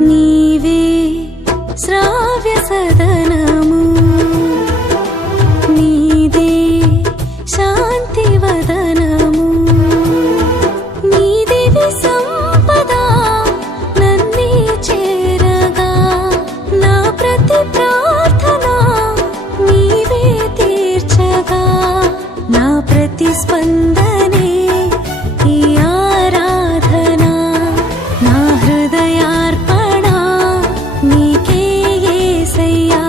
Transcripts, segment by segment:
నీవే శ్రావ్య సదనము నీదే శాంతి వదనము నీదే సంపద నన్నే చేరగా నా ప్రతి ప్రార్థన నీవే తీర్చగా నా ప్రతి స్పందనే ఈ ఆరాధన నా హృదయార్పణ నీకే యేసయ్యా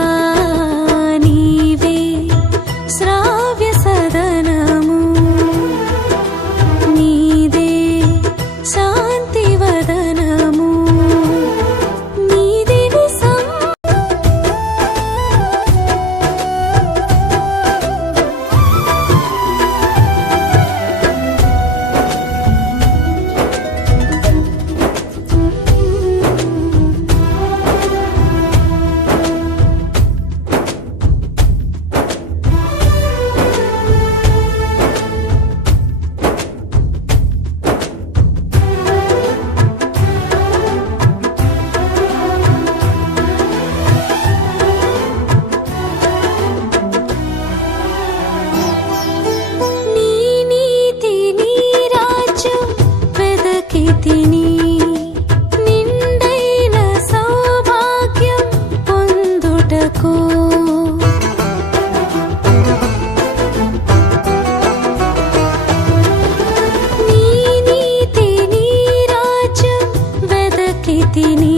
నీవే శ్రావ్య సదనము నీదే శాంతి వదనము నీదే తిని నిండైన సౌభాగ్యం పొందుటకు నీ నీతి నీ రాజ్యం వెదకి తిని